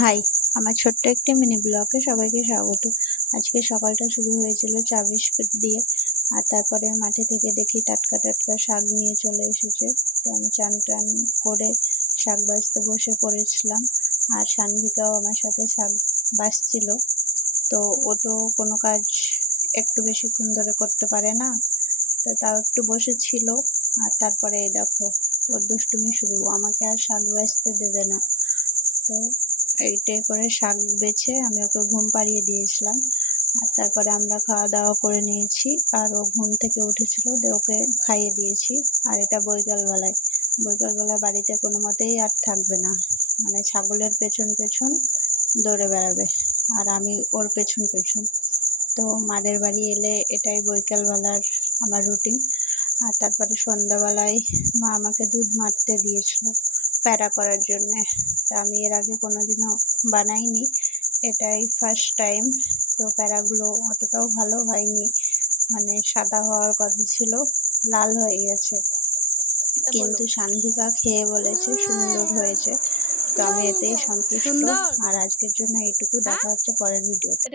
High, আমার ছোট্ট একটি মিনি ব্লগে সবাইকে স্বাগত। আজকে সকালটা শুরু হয়েছিল চা বিস্কুট দিয়ে। আর তারপরে মাঠে থেকে দেখি টাটকা টাটকা শাক নিয়ে চলে এসেছে। তো আমি চান টান করে শাক বাছতে বসে পড়েছিলাম। আর সানভিকাও আমার সাথে শাক বাছছিল। তো ও তো কোনো কাজ একটু বেশিক্ষণ ধরে করতে পারে না, তো তাও একটু বসেছিল। আর তারপরে এই দেখো, ওর দুষ্টুমি শুরু, আমাকে আর শাক বাছতে দেবে না। তো এইটাই করে শাক বেছে আমি ওকে ঘুম পাড়িয়ে দিয়েছিলাম। আর তারপরে আমরা খাওয়া দাওয়া করে নিয়েছি। আর ও ঘুম থেকে উঠেছিল, দিয়ে ওকে খাইয়ে দিয়েছি। আর এটা বৈকালবেলায় বৈকালবেলায় বাড়িতে কোনো মতেই আর থাকবে না, মানে ছাগলের পেছন পেছন দৌড়ে বেড়াবে, আর আমি ওর পেছন পেছন। তো মাদের বাড়ি এলে এটাই বৈকালবেলার আমার রুটিন। আর তারপরে সন্ধ্যাবেলায় মা আমাকে দুধ মারতে দিয়েছিল প্যারা করার জন্যে। তা আমি এর আগে কোনোদিনও বানাইনি, এটাই ফার্স্ট টাইম। তো প্যারাগুলো অতটাও ভালো হয়নি, মানে সাদা হওয়ার কথা ছিল, লাল হয়ে গেছে। কিন্তু সানভিকা খেয়ে বলেছে সুন্দর হয়েছে। তো আমি এতেই সন্তুষ্ট। সুন্দর। আর আজকের জন্য এইটুকু, দেখা হচ্ছে পরের ভিডিওতে।